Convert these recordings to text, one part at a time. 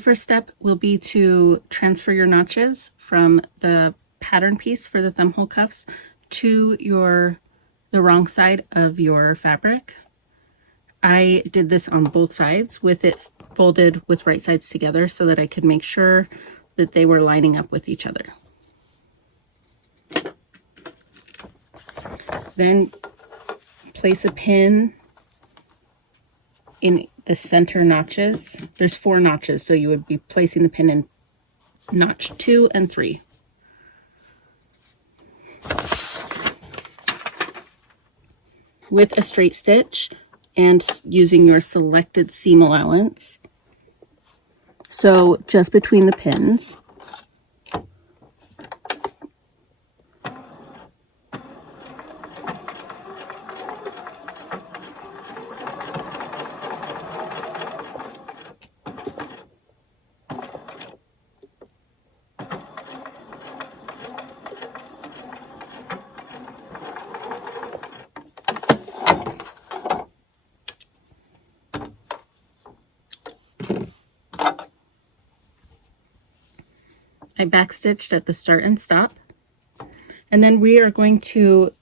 The first step will be to transfer your notches from the pattern piece for the thumb hole cuffs to the wrong side of your fabric. I did this on both sides with it folded with right sides together so that I could make sure that they were lining up with each other. Then place a pin in the center notches. There's 4 notches, so you would be placing the pin in notch 2 and 3. With a straight stitch and using your selected seam allowance. So just between the pins. I backstitched at the start and stop, and then we are going to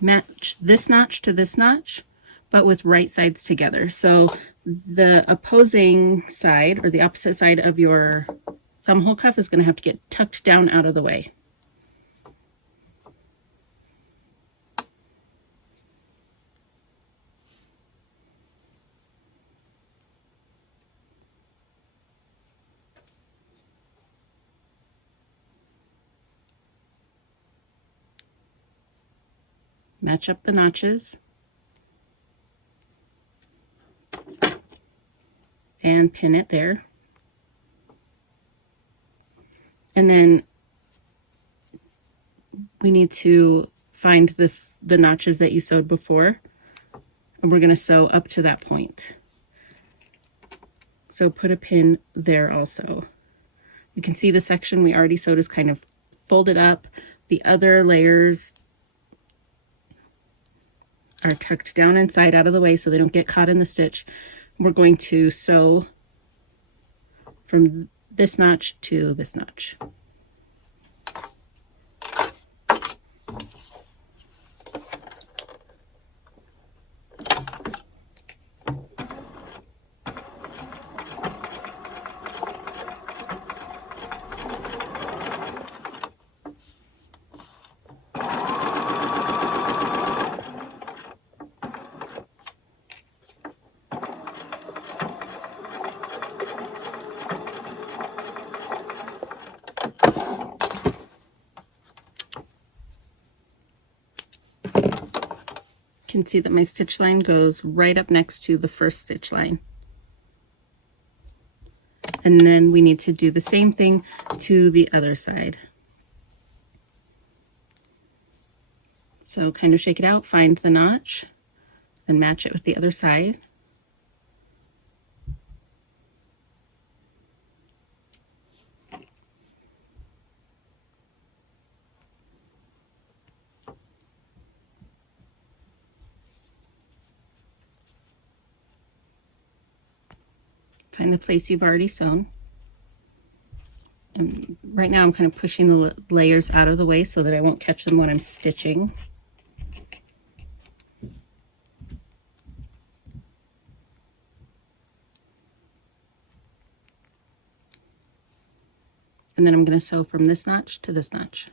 match this notch to this notch, but with right sides together. So the opposing side, or the opposite side of your thumb hole cuff, is going to have to get tucked down out of the way. Match up the notches and pin it there. And then we need to find the notches that you sewed before, and we're going to sew up to that point. So put a pin there also. You can see the section we already sewed is kind of folded up. The other layers are tucked down inside out of the way so they don't get caught in the stitch. We're going to sew from this notch to this notch. You can see that my stitch line goes right up next to the first stitch line. And then we need to do the same thing to the other side. So kind of shake it out, find the notch, and match it with the other side. Find the place you've already sewn. And right now I'm kind of pushing the layers out of the way so that I won't catch them when I'm stitching. And then I'm going to sew from this notch to this notch.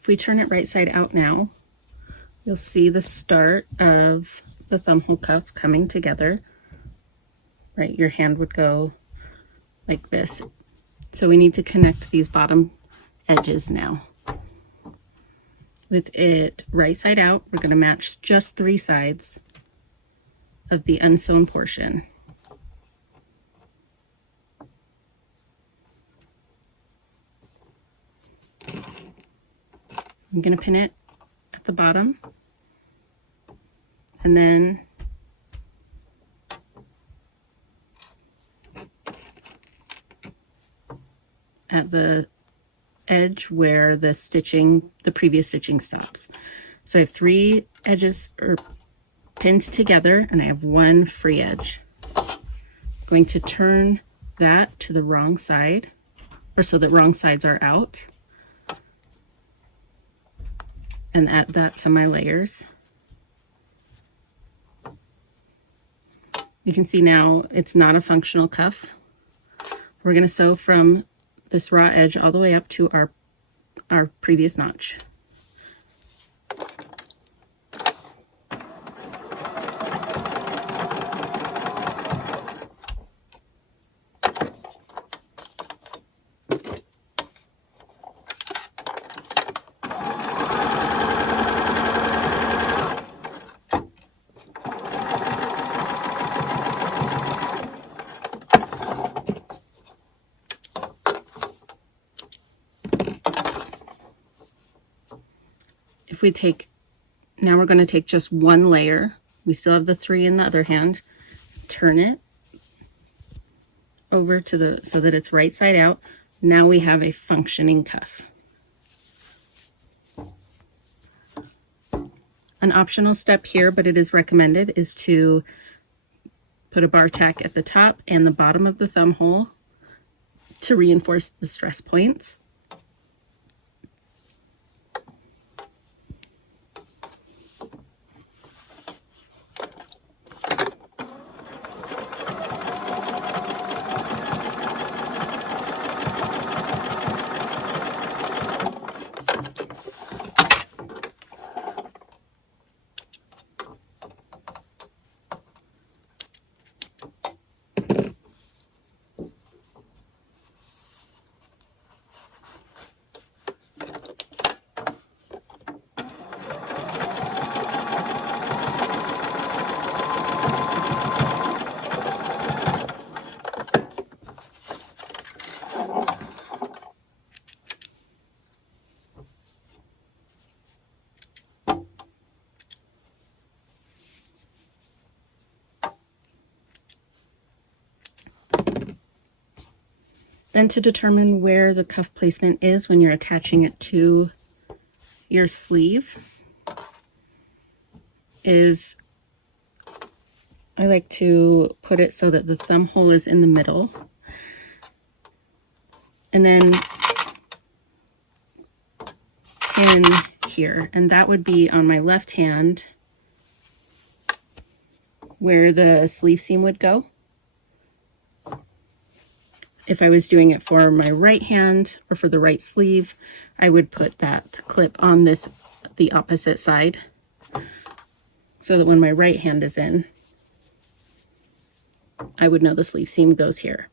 If we turn it right side out now, you'll see the start of the thumb hole cuff coming together. Right, your hand would go like this. So we need to connect these bottom edges now. with it right side out. We're going to match just 3 sides of the unsewn portion. I'm going to pin it at the bottom, and then at the edge where the previous stitching stops. So I have 3 edges pinned together, and I have 1 free edge. I'm going to turn that to the wrong side, or so the wrong sides are out, and add that to my layers. You can see now it's not a functional cuff. We're going to sew from this raw edge all the way up to our previous notch. If we now we're going to take just 1 layer. We still have the 3 in the other hand. Turn it over to so that it's right side out. Now we have a functioning cuff. An optional step here, but it is recommended, is to put a bar tack at the top and the bottom of the thumb hole to reinforce the stress points. Then to determine where the cuff placement is when you're attaching it to your sleeve is, I like to put it so that the thumb hole is in the middle, and then in here, and that would be on my left hand where the sleeve seam would go. If I was doing it for my right hand or for the right sleeve, I would put that clip on the opposite side, so that when my right hand is in, I would know the sleeve seam goes here.